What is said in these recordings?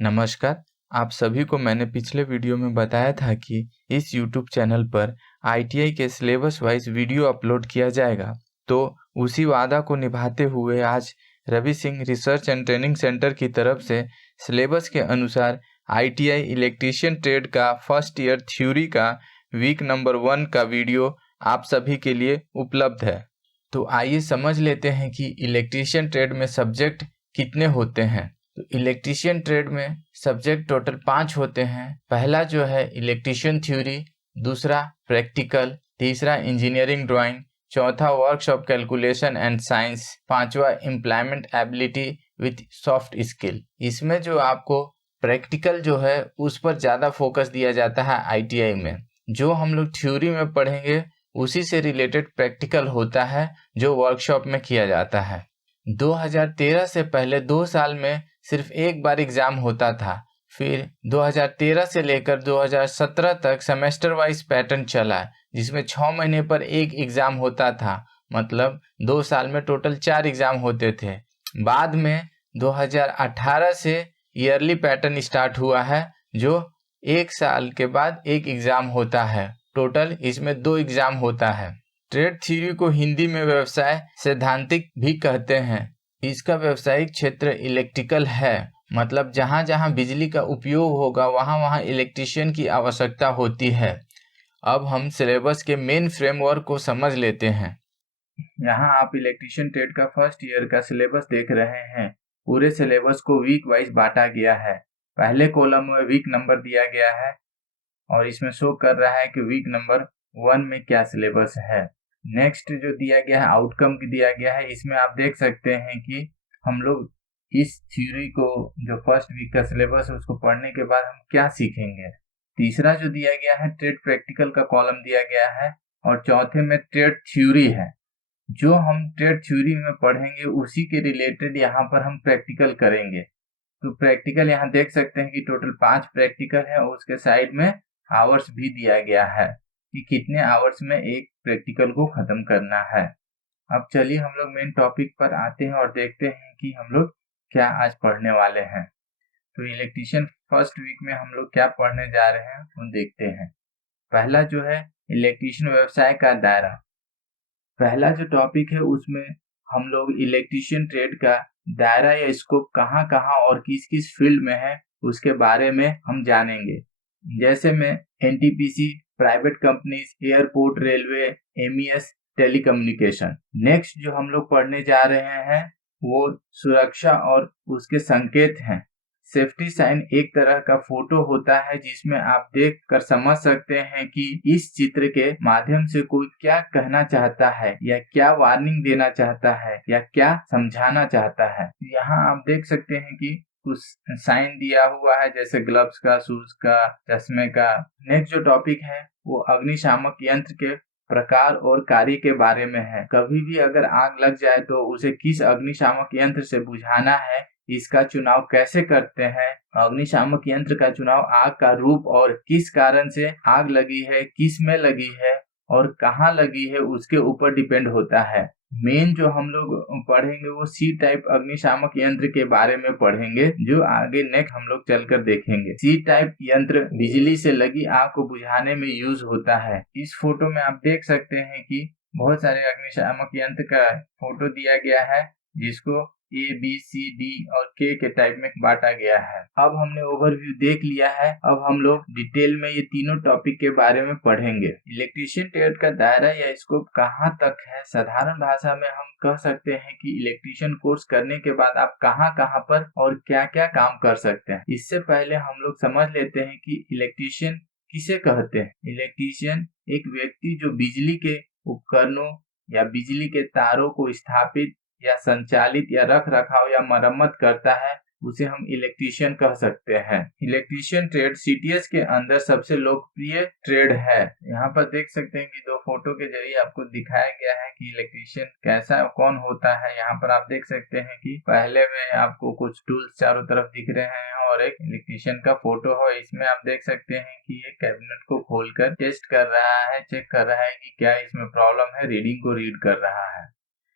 नमस्कार। आप सभी को मैंने पिछले वीडियो में बताया था कि इस YouTube चैनल पर ITI के सिलेबस वाइज वीडियो अपलोड किया जाएगा। तो उसी वादा को निभाते हुए आज Ravi Singh research and training centre की तरफ से सिलेबस के अनुसार ITI इलेक्ट्रीशियन ट्रेड का फर्स्ट ईयर थ्योरी का वीक नंबर 1 का वीडियो आप सभी के लिए उपलब्ध है। तो आइए समझ लेते हैं कि इलेक्ट्रीशियन ट्रेड में सब्जेक्ट कितने होते हैं। तो इलेक्ट्रीशियन ट्रेड में सब्जेक्ट टोटल 5 होते हैं। पहला जो है इलेक्ट्रीशियन थ्योरी, दूसरा प्रैक्टिकल, तीसरा इंजीनियरिंग ड्राइंग, चौथा वर्कशॉप कैलकुलेशन एंड साइंस, पांचवा employment ability with soft skill. इसमें जो आपको प्रैक्टिकल जो है उस पर ज़्यादा फोकस दिया जाता है ITI में। जो हम लोग थ्योरी में पढ़ेंगे उसी से रिलेटेड प्रैक्टिकल होता है जो वर्कशॉप में किया जाता है। 2013 से पहले 2 साल में सिर्फ एक बार एग्जाम होता था। फिर 2013 से लेकर 2017 तक सेमेस्टर वाइज पैटर्न चला, जिसमें 6 महीने पर एक एग्जाम होता था। मतलब 2 साल में टोटल 4 एग्जाम होते थे। बाद में 2018 से ईयरली पैटर्न स्टार्ट हुआ है, जो 1 साल के बाद एक एग्जाम होता है। टोटल इसमें 2 एग्जाम होता है। ट्रेड थ्योरी को हिंदी में व्यवसाय सैद्धांतिक भी कहते हैं। इसका व्यवसायिक क्षेत्र इलेक्ट्रिकल है, मतलब जहाँ जहाँ बिजली का उपयोग होगा वहाँ वहाँ इलेक्ट्रीशियन की आवश्यकता होती है। अब हम सिलेबस के मेन फ्रेमवर्क को समझ लेते हैं। यहाँ आप इलेक्ट्रीशियन ट्रेड का फर्स्ट ईयर का सिलेबस देख रहे हैं। पूरे सिलेबस को वीक वाइज बांटा गया है। पहले कॉलम में वीक नंबर दिया गया है और इसमें शो कर रहा है कि वीक नंबर 1 में क्या सिलेबस है। नेक्स्ट जो दिया गया है आउटकम दिया गया है। इसमें आप देख सकते हैं कि हम लोग इस थ्योरी को जो फर्स्ट वीक का सिलेबस है उसको पढ़ने के बाद हम क्या सीखेंगे। तीसरा जो दिया गया है ट्रेड प्रैक्टिकल का कॉलम दिया गया है और चौथे में ट्रेड थ्योरी है। जो हम ट्रेड थ्योरी में पढ़ेंगे उसी के रिलेटेड यहाँ पर हम प्रैक्टिकल करेंगे। तो प्रैक्टिकल यहाँ देख सकते हैं कि टोटल 5 प्रैक्टिकल है और उसके साइड में आवर्स भी दिया गया है कि कितने आवर्स में एक प्रैक्टिकल को खत्म करना है। अब चलिए हम लोग मेन टॉपिक पर आते हैं और देखते हैं कि हम लोग क्या आज पढ़ने वाले हैं। तो इलेक्ट्रीशियन फर्स्ट वीक में हम लोग क्या पढ़ने जा रहे हैं हम देखते हैं। पहला जो है इलेक्ट्रीशियन व्यवसाय का दायरा। पहला जो टॉपिक है उसमें हम लोग इलेक्ट्रीशियन ट्रेड का दायरा या स्कोप कहाँ कहाँ और किस किस फील्ड में है उसके बारे में हम जानेंगे। जैसे में NTPC, private companies, airport, railway, MES, telecommunication. Next जो हम लोग पढ़ने जा रहे हैं वो सुरक्षा और उसके संकेत हैं। सेफ्टी साइन एक तरह का फोटो होता है जिसमें आप देख कर समझ सकते हैं कि इस चित्र के माध्यम से कोई क्या कहना चाहता है या क्या वार्निंग देना चाहता है या क्या समझाना चाहता है। यहाँ आप देख सकते हैं कि कुछ साइन दिया हुआ है जैसे ग्लव्स का, शूज का, चश्मे का। नेक्स्ट जो टॉपिक है वो अग्निशामक यंत्र के प्रकार और कार्य के बारे में है। कभी भी अगर आग लग जाए तो उसे किस अग्निशामक यंत्र से बुझाना है, इसका चुनाव कैसे करते हैं। अग्निशामक यंत्र का चुनाव आग का रूप और किस कारण से आग लगी है, किस में लगी है और कहाँ लगी है उसके ऊपर डिपेंड होता है। मेन जो हम लोग पढ़ेंगे वो C टाइप अग्निशामक यंत्र के बारे में पढ़ेंगे, जो आगे नेक्स्ट हम लोग चलकर देखेंगे। C टाइप यंत्र बिजली से लगी आग को बुझाने में यूज होता है। इस फोटो में आप देख सकते हैं कि बहुत सारे अग्निशामक यंत्र का फोटो दिया गया है जिसको A, B, C, D और K के टाइप में बांटा गया है। अब हमने ओवरव्यू देख लिया है। अब हम लोग डिटेल में ये तीनों टॉपिक के बारे में पढ़ेंगे। इलेक्ट्रीशियन ट्रेड का दायरा या स्कोप कहाँ तक है। साधारण भाषा में हम कह सकते हैं कि इलेक्ट्रीशियन कोर्स करने के बाद आप कहाँ कहाँ पर और क्या क्या काम कर सकते हैं। इससे पहले हम लोग समझ लेते हैं कि इलेक्ट्रीशियन किसे कहते हैं। इलेक्ट्रीशियन एक व्यक्ति जो बिजली के उपकरणों या बिजली के तारों को स्थापित या संचालित या रख रखाव या मरम्मत करता है, उसे हम इलेक्ट्रीशियन कह सकते हैं। इलेक्ट्रीशियन ट्रेड CTS के अंदर सबसे लोकप्रिय ट्रेड है। यहाँ पर देख सकते हैं कि 2 फोटो के जरिए आपको दिखाया गया है कि इलेक्ट्रीशियन कैसा कौन होता है। यहाँ पर आप देख सकते हैं कि पहले में आपको कुछ टूल्स चारों तरफ दिख रहे हैं और एक इलेक्ट्रीशियन का फोटो है। इसमें आप देख सकते हैं कि ये कैबिनेट को खोलकर टेस्ट कर रहा है, चेक कर रहा है कि क्या इसमें प्रॉब्लम है, रीडिंग को रीड कर रहा है।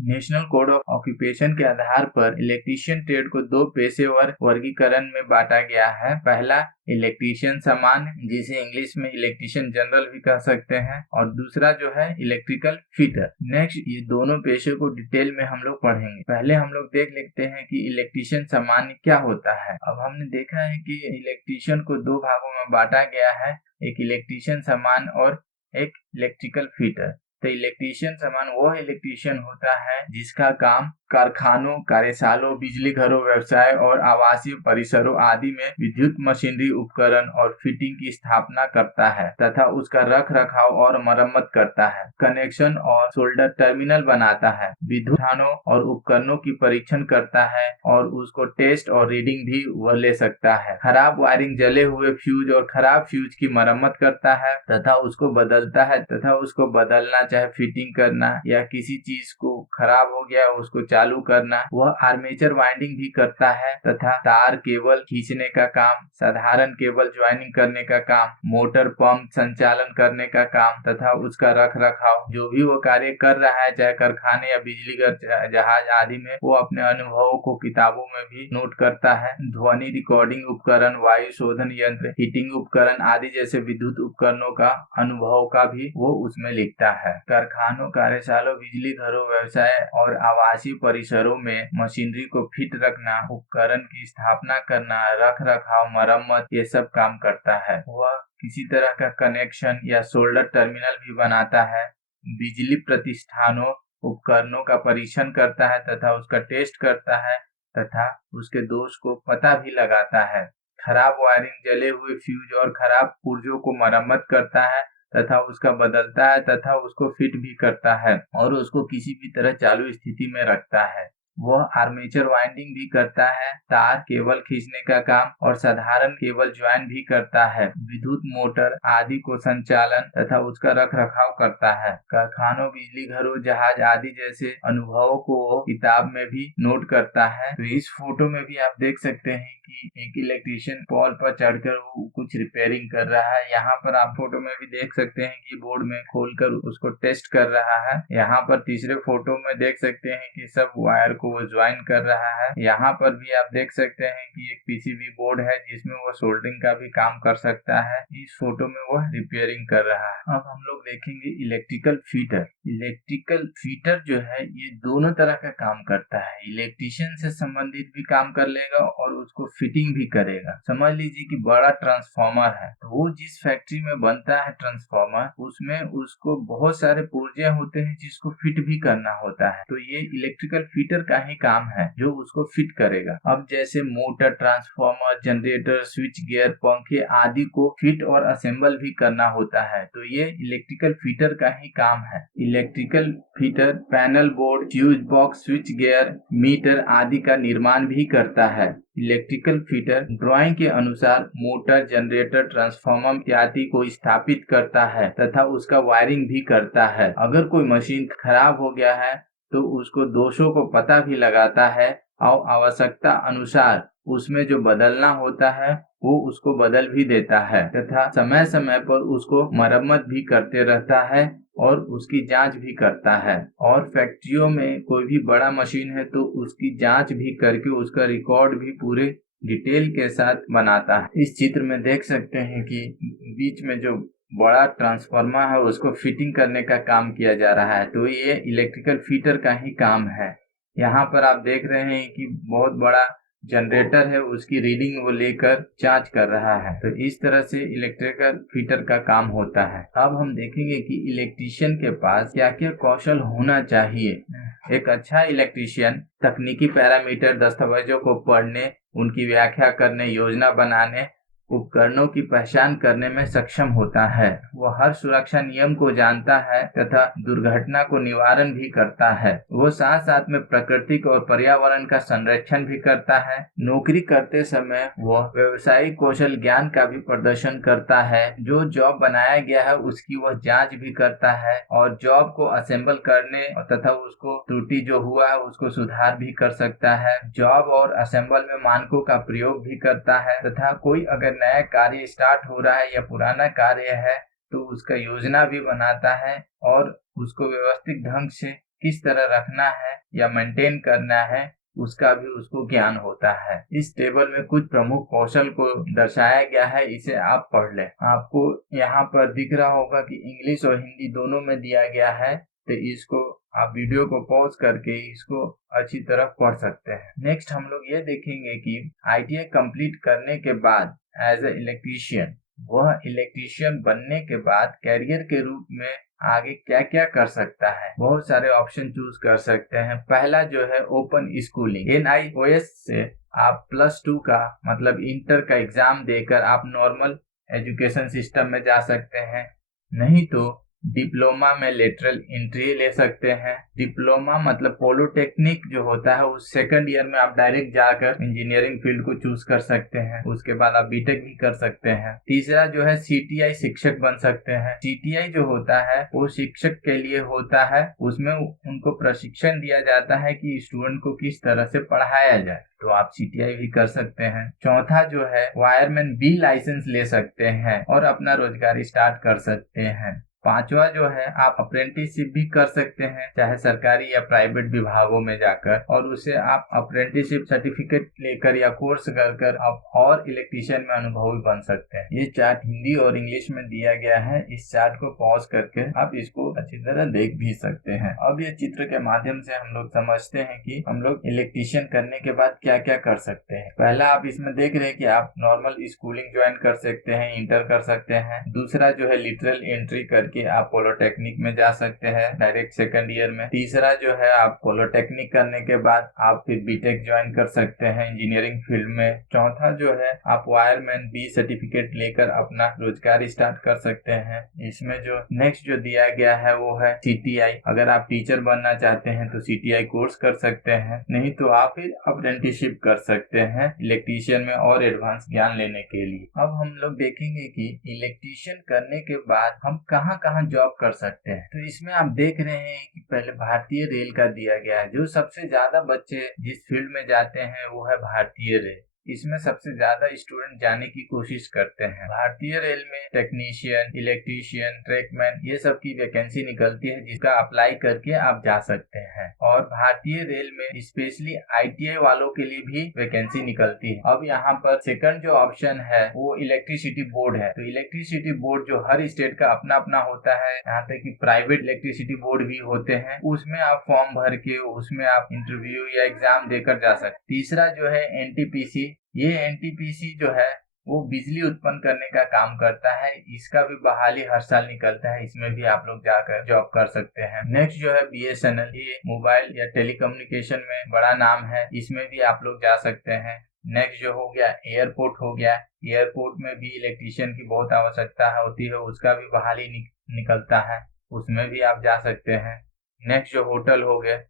नेशनल कोड ऑफ ऑक्यूपेशन के आधार पर इलेक्ट्रीशियन ट्रेड को दो पेशेवर वर्गीकरण में बांटा गया है। पहला इलेक्ट्रीशियन सामान्य, जिसे इंग्लिश में इलेक्ट्रीशियन जनरल भी कह सकते हैं, और दूसरा जो है इलेक्ट्रिकल फिटर। नेक्स्ट ये दोनों पेशे को डिटेल में हम लोग पढ़ेंगे। पहले हम लोग देख लेते हैं कि इलेक्ट्रीशियन सामान्य क्या होता है। अब हमने देखा है कि इलेक्ट्रीशियन को दो भागों में बांटा गया है, एक इलेक्ट्रीशियन सामान्य और एक इलेक्ट्रिकल फिटर। तो इलेक्ट्रीशियन सामान्य वो इलेक्ट्रीशियन होता है जिसका काम कारखानों, कार्यशालाओं, बिजली घरों, व्यवसाय और आवासीय परिसरों आदि में विद्युत मशीनरी, उपकरण और फिटिंग की स्थापना करता है तथा उसका रख रखाव और मरम्मत करता है, कनेक्शन और सोल्डर टर्मिनल बनाता है, विद्युत स्थानों और उपकरणों की परीक्षण करता है और उसको टेस्ट और रीडिंग भी वह ले सकता है, खराब वायरिंग, जले हुए फ्यूज और खराब फ्यूज की मरम्मत करता है तथा उसको बदलता है तथा उसको बदलना, चाहे फिटिंग करना या किसी चीज को खराब हो गया उसको चालू करना। वह आर्मेचर वाइंडिंग भी करता है तथा तार केबल खींचने का काम, साधारण केबल ज्वाइनिंग करने का काम, मोटर पंप संचालन करने का काम तथा उसका रख रखाव। जो भी वो कार्य कर रहा है, चाहे कारखाने या बिजली घर, जहाज आदि में, वो अपने अनुभवों को किताबों में भी नोट करता है। ध्वनि रिकॉर्डिंग उपकरण, वायु शोधन यंत्र, हीटिंग उपकरण आदि जैसे विद्युत उपकरणों का अनुभव का भी वो उसमें लिखता है। कारखानों, कार्यशालाओं, बिजली घरों, व्यवसाय और आवासीय परिसरों में मशीनरी को फिट रखना, उपकरण की स्थापना करना, रख रखाव, मरम्मत, ये सब काम करता है। वह किसी तरह का कनेक्शन या सोल्डर टर्मिनल भी बनाता है, बिजली प्रतिष्ठानों, उपकरणों का परीक्षण करता है तथा उसका टेस्ट करता है तथा उसके दोष को पता भी लगाता है, खराब वायरिंग, जले हुए फ्यूज और खराब पुर्जों को मरम्मत करता है तथा उसका बदलता है तथा उसको फिट भी करता है और उसको किसी भी तरह चालू स्थिति में रखता है। वह आर्मेचर वाइंडिंग भी करता है, तार केबल खींचने का काम और साधारण केबल ज्वाइन भी करता है, विद्युत मोटर आदि को संचालन तथा उसका रख रखाव करता है। कारखानों, बिजली घरों, जहाज आदि जैसे अनुभवों को वो किताब में भी नोट करता है। तो इस फोटो में भी आप देख सकते हैं कि एक इलेक्ट्रीशियन पॉल पर चढ़कर वो कुछ रिपेयरिंग कर रहा है। यहाँ पर आप फोटो में भी देख सकते हैं कि बोर्ड में खोलकर उसको टेस्ट कर रहा है। यहाँ पर तीसरे फोटो में देख सकते हैं कि सब वायर को वो ज्वाइन कर रहा है। यहाँ पर भी आप देख सकते हैं कि एक पीसीबी बोर्ड है जिसमें वो सोल्डरिंग का भी काम कर सकता है। इस फोटो में वो रिपेयरिंग कर रहा है। अब हम लोग देखेंगे इलेक्ट्रिकल फीटर। इलेक्ट्रिकल फीटर जो है ये दोनों तरह का काम करता है, इलेक्ट्रिशियन से संबंधित भी काम कर लेगा और उसको फिटिंग भी करेगा। समझ लीजिए कि बड़ा ट्रांसफार्मर है, तो वो जिस फैक्ट्री में बनता है ट्रांसफार्मर, उसमें उसको बहुत सारे पुर्जे होते हैं जिसको फिट भी करना होता है। तो ये इलेक्ट्रिकल फीटर का ही काम है जो उसको फिट करेगा। अब जैसे motor, transformer, generator, switch gear, पंखे आदि को फिट और असेंबल भी करना होता है, तो ये इलेक्ट्रिकल फीटर का ही काम है। Electrical fitter panel board, fuse box, switch gear, meter आदि का निर्माण भी करता है। इलेक्ट्रिकल फीटर ड्राइंग के अनुसार मोटर, जनरेटर, ट्रांसफार्मर इत्यादि को स्थापित करता है तथा उसका वायरिंग भी करता है। अगर कोई मशीन खराब हो गया है तो उसको दोषों को पता भी लगाता है और आवश्यकता अनुसार उसमें जो बदलना होता है वो उसको बदल भी देता है तथा समय समय पर उसको मरम्मत भी करते रहता है और उसकी जांच भी करता है। और फैक्ट्रियों में कोई भी बड़ा मशीन है तो उसकी जांच भी करके उसका रिकॉर्ड भी पूरे डिटेल के साथ बनाता है। इस चित्र में देख सकते हैं कि बीच में जो बड़ा ट्रांसफार्मर है उसको फिटिंग करने का काम किया जा रहा है, तो ये इलेक्ट्रिकल फीटर का ही काम है। यहाँ पर आप देख रहे हैं कि बहुत बड़ा जनरेटर है, उसकी रीडिंग वो लेकर जांच कर रहा है। तो इस तरह से इलेक्ट्रिकल फीटर का काम होता है। अब हम देखेंगे कि इलेक्ट्रीशियन के पास क्या क्या कौशल होना चाहिए। एक अच्छा इलेक्ट्रीशियन तकनीकी पैरामीटर, दस्तावेजों को पढ़ने, उनकी व्याख्या करने, योजना बनाने, उपकरणों की पहचान करने में सक्षम होता है। वो हर सुरक्षा नियम को जानता है तथा दुर्घटना को निवारण भी करता है। वो साथ साथ में प्रकृति और पर्यावरण का संरक्षण भी करता है। नौकरी करते समय वो व्यवसायिक कौशल ज्ञान का भी प्रदर्शन करता है। जो जॉब बनाया गया है उसकी वह जांच भी करता है और जॉब को असेंबल करने तथा उसको त्रुटि जो हुआ है उसको सुधार भी कर सकता है। जॉब और असेंबल में मानकों का प्रयोग भी करता है तथा कोई अगर नया कार्य स्टार्ट हो रहा है या पुराना कार्य है तो उसका योजना भी बनाता है और उसको व्यवस्थित ढंग से किस तरह रखना है या मेंटेन करना है उसका भी उसको ज्ञान होता है। इस टेबल में कुछ प्रमुख कौशल को दर्शाया गया है, इसे आप पढ़ लें। आपको यहाँ पर दिख रहा होगा कि इंग्लिश और हिंदी दोनों में दिया गया है, तो इसको आप वीडियो को पॉज करके इसको अच्छी तरह पढ़ सकते हैं। नेक्स्ट हम लोग ये देखेंगे कि ITI कंप्लीट करने के बाद एज ए इलेक्ट्रीशियन, वह इलेक्ट्रीशियन बनने के बाद कैरियर के रूप में आगे क्या क्या कर सकता है। बहुत सारे ऑप्शन चूज कर सकते हैं। पहला जो है ओपन स्कूलिंग, NIOS से आप +2 का मतलब इंटर का एग्जाम देकर आप नॉर्मल एजुकेशन सिस्टम में जा सकते हैं। नहीं तो डिप्लोमा में लेटरल एंट्री ले सकते हैं। डिप्लोमा मतलब पॉलिटेक्निक जो होता है उस सेकंड ईयर में आप डायरेक्ट जाकर इंजीनियरिंग फील्ड को चूज कर सकते हैं। उसके बाद आप बीटेक भी कर सकते हैं। तीसरा जो है CTI शिक्षक बन सकते हैं। CTI जो होता है वो शिक्षक के लिए होता है, उसमें उनको प्रशिक्षण दिया जाता है कि स्टूडेंट को किस तरह से पढ़ाया जाए, तो आप CTI भी कर सकते हैं। चौथा जो है वायरमैन B लाइसेंस ले सकते हैं और अपना रोजगार स्टार्ट कर सकते हैं। पांचवा जो है आप अप्रेंटिसशिप भी कर सकते हैं, चाहे सरकारी या प्राइवेट विभागों में जाकर, और उसे आप अप्रेंटिसशिप सर्टिफिकेट लेकर या कोर्स कर आप और इलेक्ट्रीशियन में अनुभवी बन सकते हैं। ये चार्ट हिंदी और इंग्लिश में दिया गया है। इस चार्ट को पॉज करके आप इसको अच्छी तरह देख भी सकते हैं। अब ये चित्र के माध्यम से हम लोग समझते हैं कि हम लोग इलेक्ट्रीशियन करने के बाद क्या क्या कर सकते हैं। पहला आप इसमें देख रहे हैं कि आप नॉर्मल स्कूलिंग ज्वाइन कर सकते हैं, इंटर कर सकते हैं। दूसरा जो है लिटरल एंट्री करके आप पॉलिटेक्निक में जा सकते हैं डायरेक्ट सेकंड ईयर में। तीसरा जो है आप पॉलिटेक्निक करने के बाद आप फिर बीटेक ज्वाइन कर सकते हैं इंजीनियरिंग फील्ड में। चौथा जो है आप वायरमैन B सर्टिफिकेट लेकर अपना रोजगार स्टार्ट कर सकते हैं। इसमें जो नेक्स्ट जो दिया गया है वो है CTI। अगर आप टीचर बनना चाहते हैं तो CTI कोर्स कर सकते हैं, नहीं तो आप फिर अप्रेंटिसशिप कर सकते हैं इलेक्ट्रीशियन में और एडवांस ज्ञान लेने के लिए। अब हम लोग देखेंगे कि इलेक्ट्रीशियन करने के बाद हम कहाँ कहाँ जॉब कर सकते हैं। तो इसमें आप देख रहे हैं कि पहले भारतीय रेल का दिया गया है। जो सबसे ज्यादा बच्चे जिस फील्ड में जाते हैं वो है भारतीय रेल। इसमें सबसे ज्यादा स्टूडेंट जाने की कोशिश करते हैं। भारतीय रेल में टेक्नीशियन, इलेक्ट्रीशियन, ट्रैकमैन ये सब की वैकेंसी निकलती है, जिसका अप्लाई करके आप जा सकते हैं। और भारतीय रेल में स्पेशली ITI वालों के लिए भी वैकेंसी निकलती है। अब यहाँ पर सेकंड जो ऑप्शन है वो इलेक्ट्रिसिटी बोर्ड है। तो इलेक्ट्रिसिटी बोर्ड जो हर स्टेट का अपना अपना होता है, यहाँ तक कि प्राइवेट इलेक्ट्रिसिटी बोर्ड भी होते हैं, उसमें आप फॉर्म भर के उसमें आप इंटरव्यू या एग्जाम देकर जा सकते। तीसरा जो है NTPC। ये NTPC जो है वो बिजली उत्पन्न करने का काम करता है। इसका भी बहाली हर साल निकलता है, इसमें भी आप लोग जाकर जॉब कर सकते हैं। नेक्स्ट जो है BSNL, ये मोबाइल या टेलीकम्युनिकेशन में बड़ा नाम है, इसमें भी आप लोग जा सकते हैं। नेक्स्ट जो हो गया एयरपोर्ट हो गया। एयरपोर्ट में भी इलेक्ट्रीशियन की बहुत आवश्यकता होती है, उसका भी बहाली निकलता है, उसमें भी आप जा सकते हैं। नेक्स्ट जो होटल हो गया,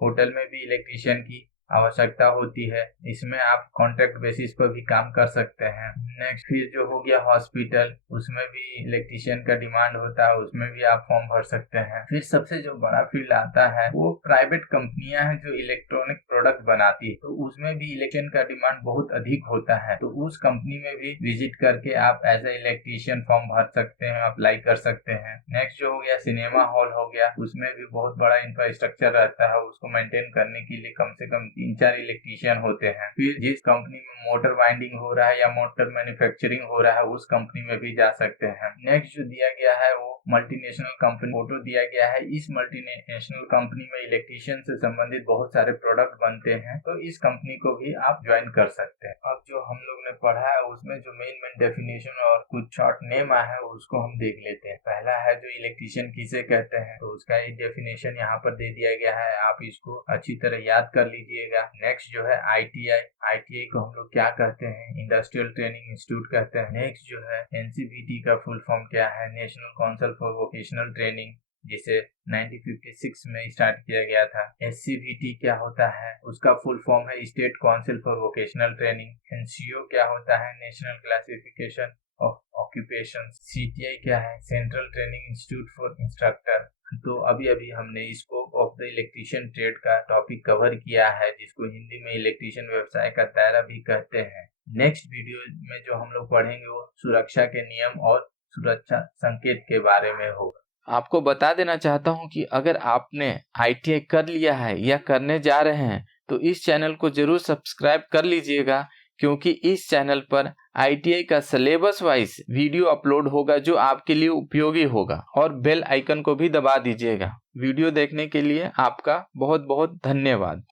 होटल में भी इलेक्ट्रीशियन की आवश्यकता होती है, इसमें आप कॉन्ट्रैक्ट बेसिस पर भी काम कर सकते हैं। नेक्स्ट फिर जो हो गया हॉस्पिटल, उसमें भी इलेक्ट्रीशियन का डिमांड होता है, उसमें भी आप फॉर्म भर सकते हैं। फिर सबसे जो बड़ा फील्ड आता है वो प्राइवेट कंपनियां हैं जो इलेक्ट्रॉनिक प्रोडक्ट बनाती है, तो उसमें भी इलेक्ट्रीशियन का डिमांड बहुत अधिक होता है। तो उस कंपनी में भी विजिट करके आप एज ए इलेक्ट्रीशियन फॉर्म भर सकते हैं, अप्लाई कर सकते हैं। नेक्स्ट जो हो गया सिनेमा हॉल हो गया, उसमें भी बहुत बड़ा इंफ्रास्ट्रक्चर रहता है, उसको मेंटेन करने के लिए कम से कम 3-4 इलेक्ट्रीशियन होते हैं। फिर जिस कंपनी में मोटर वाइंडिंग हो रहा है या मोटर मैन्युफैक्चरिंग हो रहा है उस कंपनी में भी जा सकते हैं। नेक्स्ट जो दिया गया है वो मल्टीनेशनल कंपनी फोटो दिया गया है। इस मल्टीनेशनल कंपनी में इलेक्ट्रीशियन से संबंधित बहुत सारे प्रोडक्ट बनते हैं, तो इस कंपनी को भी आप ज्वाइन कर सकते हैं। अब जो हम लोग ने पढ़ा है उसमें जो मेन डेफिनेशन और कुछ शॉर्ट नेम है उसको हम देख लेते हैं। पहला है जो इलेक्ट्रीशियन किसे कहते हैं, तो उसका एक डेफिनेशन यहाँ पर दे दिया गया है, आप इसको अच्छी तरह याद कर लीजिएगा। नेक्स्ट जो है ITI को हम लोग क्या कहते हैं, इंडस्ट्रियल ट्रेनिंग इंस्टीट्यूट कहते हैं। नेक्स्ट जो है NCVT का फुल फॉर्म क्या है, national council for vocational training, जिसे 1956 में स्टार्ट किया गया था। SCVT क्या होता है, उसका फुल फॉर्म है state council for vocational training. NCO क्या होता है, national classification of occupation. CTI क्या है, central training institute for instructor. तो अभी अभी हमने scope of the electrician trade का टॉपिक कवर किया है, जिसको हिंदी में इलेक्ट्रीशियन व्यवसाय का दायरा भी कहते हैं। नेक्स्ट वीडियो में जो हम लोग पढ़ेंगे वो सुरक्षा के नियम और सुरक्षा संकेत के बारे में होगा। आपको बता देना चाहता हूं कि अगर आपने ITI कर लिया है या करने जा रहे हैं तो इस चैनल को जरूर सब्सक्राइब कर लीजिएगा, क्योंकि इस चैनल पर ITI का सिलेबस वाइज वीडियो अपलोड होगा जो आपके लिए उपयोगी होगा। और बेल आइकन को भी दबा दीजिएगा। वीडियो देखने के लिए आपका बहुत बहुत धन्यवाद।